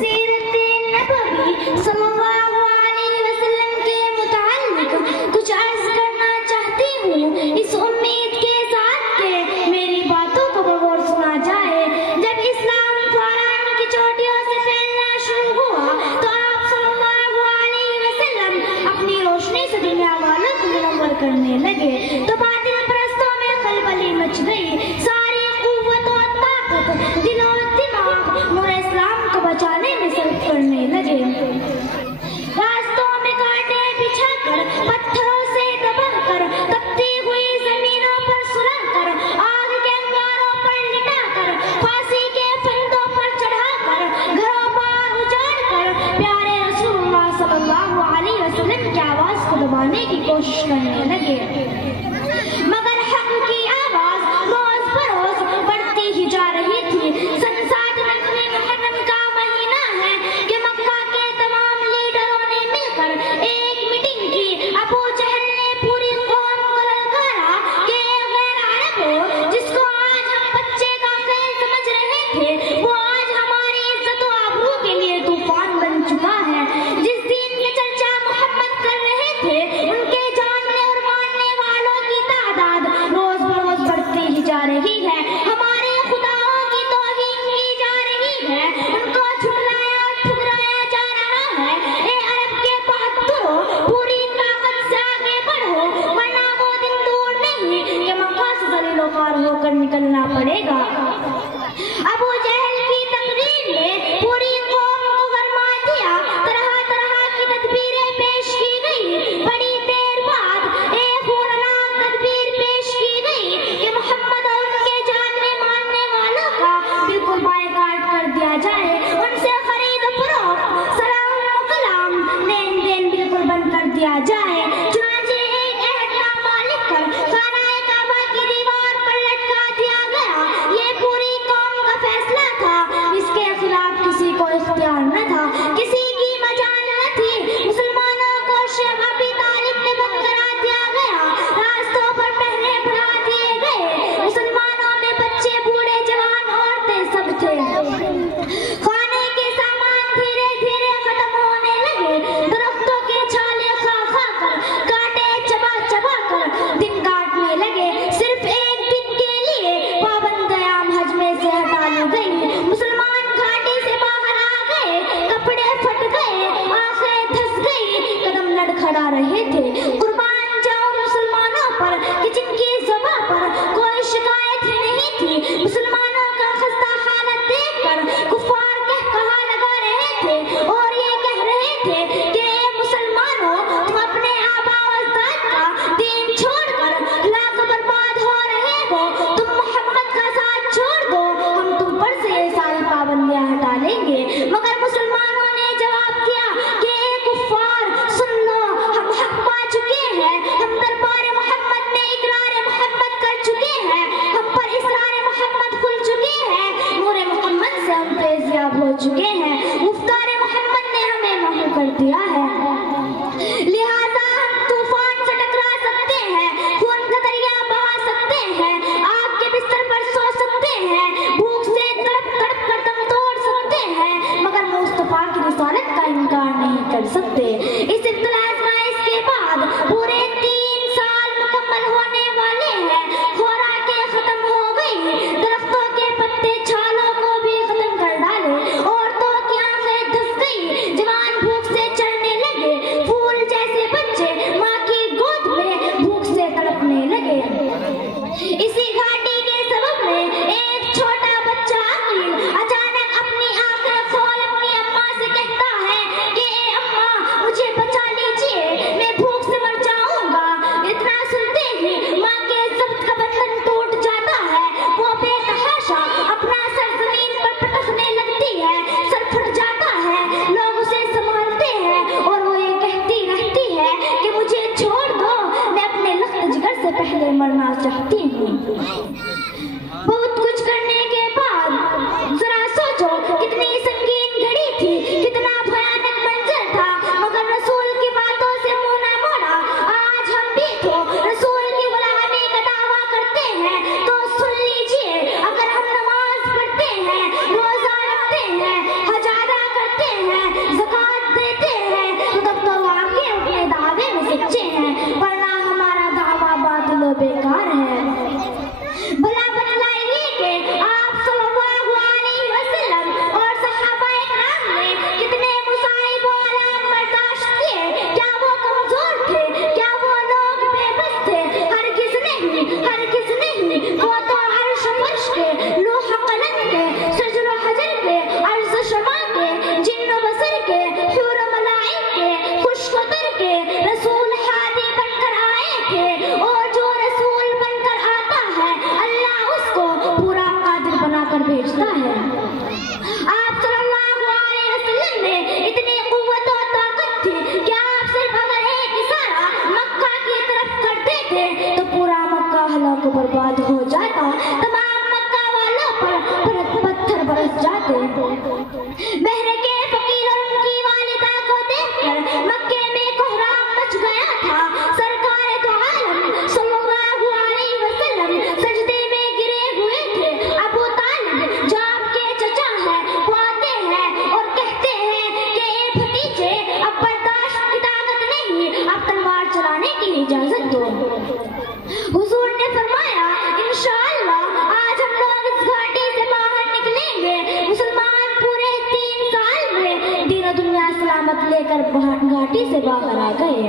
سیرت نبوی صلی اللہ علیہ وسلم کے متعلق کچھ عرض کرنا چاہتی ہوں، اس امید کے ساتھ کہ میری باتوں کو بغور سنا جائے۔ جب اسلام فاران کی چوٹیوں سے پھیلنا شروع ہوا تو آپ صلی اللہ علیہ وسلم اپنی روشنی سے دنیا والوں کو منور کرنے لگے تو باطل پرستوں میں خلبلی مچ گئی۔ ساری قوت و طاقت دل و دماغ نور اسلام کو بچانے میں صرف کرنے لگے۔ راستوں میں کانٹے بچھا کر، پتھروں سے دبا کر، تپتی ہوئی زمینوں پر سلا کر، آگ کے انگاروں پر لٹا کر، پھانسی کے پھندوں پر چڑھا کر، گھروں بار اجاڑ کر پیارے رسول اللہ صلی اللہ علیہ وسلم کی آواز کو دبانے کی کوشش کرنے لگے، مگر حق کی آواز روز بروز بڑھتی ہی جا رہی تھی۔ سن 7 محرم کا مہینہ ہے کہ مکہ کے تمام لیڈروں نے مل کر ایک میٹنگ کی۔ ابو جہل نے پوری قوم کو للکارا کہ غیر عرب ہو، جس کو آج ہم بچے کا خیل سمجھ رہے تھے، وہ آج ہماری عزت و آبرو کے لیے طوفان بن چکا ہے۔ جس دین کی چرچا محمد کر رہے تھے، ان کے جاننے اور ماننے والوں کی تعداد روز بروز بڑھتی ہی جا رہی ہے۔ ہمارے خداؤں کی توہین کی جا رہی ہے، ان کو جھٹلایا اور ٹھکرایا جا رہا ہے۔ اے عرب کے بہادروں، پوری طاقت سے آگے بڑھو، ورنہ وہ دن دور نہیں کہ مکہ سے ذلیل و خوار ہو کر نکلنا پڑے گا۔ ابو جہل کی تقریر نے پوری قوم کو گرما دیا، طرح طرح کی تدبیریں پیش کی گئی۔ بڑی دیر بعد ایک خونناک تدبیر پیش کی گئی کہ محمد اور ان کے جاننے ماننے والوں کا بالکل بائیکاٹ کر دیا جائے، ان سے خرید و فروخت، سلام و کلام، لین دین بالکل بند کر دیا جائے۔ چنانچہ ایک عہد نامہ لکھ کر خانہ کعبہ کی دیوار پر لٹکا دیا گیا۔ یہ پوری قوم کا فیصلہ تھا، اس کے خلاف کسی کو اختیار نہ تھا، کسی کی مجال نہ تھی۔ مسلمانوں کو شیخ ابی طالب نے بند کرا دیا گیا، راستوں پر پہرے بڑھا دیے گئے۔ مسلمانوں میں بچے، بوڑھے، جوان، عورتیں سب تھے۔ کھانے کے سامان دھیرے دھیرے ختم ہونے لگے، درختوں کے چھالے کھا کھا کر، کانٹے چبا چبا کر دن کاٹنے لگے۔ صرف ایک دن کے لیے پابند ایام حج میں سے ہٹا لی گئی۔ مسلمان گھاٹی سے باہر آ گئے، کپڑے پھٹ گئے، آنکھیں دھس گئی، قدم لڑکھڑا رہے تھے۔ قربان جاؤں مسلمانوں پر کہ جن کی زبان پر کوئی شکایت ہی نہیں تھی۔ مسلمانوں کا خستہ حالت دیکھ کر کفار کہا لگا رہے تھے اور یہ کہہ رہے تھے کہ اے مسلمانوں، تم اپنے آباء و اجداد کا دین چھوڑ کر ہلاک برباد ہو رہے ہو، تم محمد کا ساتھ چھوڑ دو، ہم تم پر سے یہ ساری پابندیاں ہٹا لیں گے۔ مگر مسلمانوں نے جواب دیا کہ اے کفار، سن لو، ہم حق پا چکے ہیں، ہم دربار محمد میں اقرار محمد کر چکے ہیں، ہم پر اسرار محمد کھل چکے ہیں، نور محمد سے ہم فیضیاب ہو چکے ہیں، گفتار محمد نے ہمیں محو کر دیا ہے، لہذا ہم طوفان سے ٹکرا سکتے ہیں، خون کا دریا بہا سکتے ہیں، آگ کے بستر پر سو سکتے ہیں، بھوک سے تڑپ تڑپ کر دم توڑ سکتے ہیں، مگر مصطفیٰ کی رسالت کا انکار نہیں کر سکتے۔ اس ابتلا آزمائش کے بعد پورے 3 سال مکمل ہونے والے ہیں۔ خوراکیں ختم ہو گئی، درختوں کے پتے چھالوں کو بھی ختم کر ڈالے، عورتوں کی دنیا سلامت لے کر گھاٹی سے باہر آ گئے۔